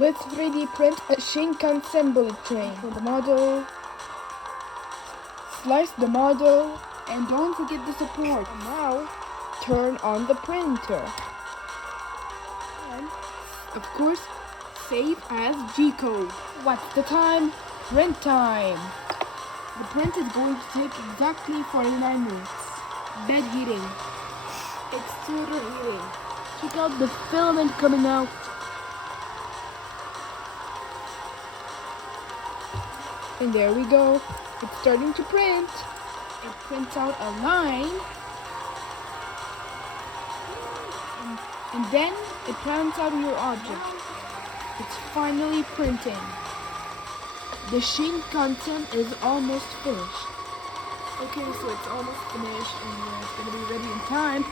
Let's 3D print a Shinkansen bullet train. For the model, slice the model, and don't forget the support. and now turn on the printer. And Of course, save as G-code. what's the time? Print time. The print is going to take exactly 49 minutes. Bed heating. Extruder heating. Check out the filament coming out. And there we go. It's starting to print. It prints out a line. And then it prints out your object. It's finally printing. The Shinkansen is almost finished. Okay, so it's almost finished and it's going to be ready In time.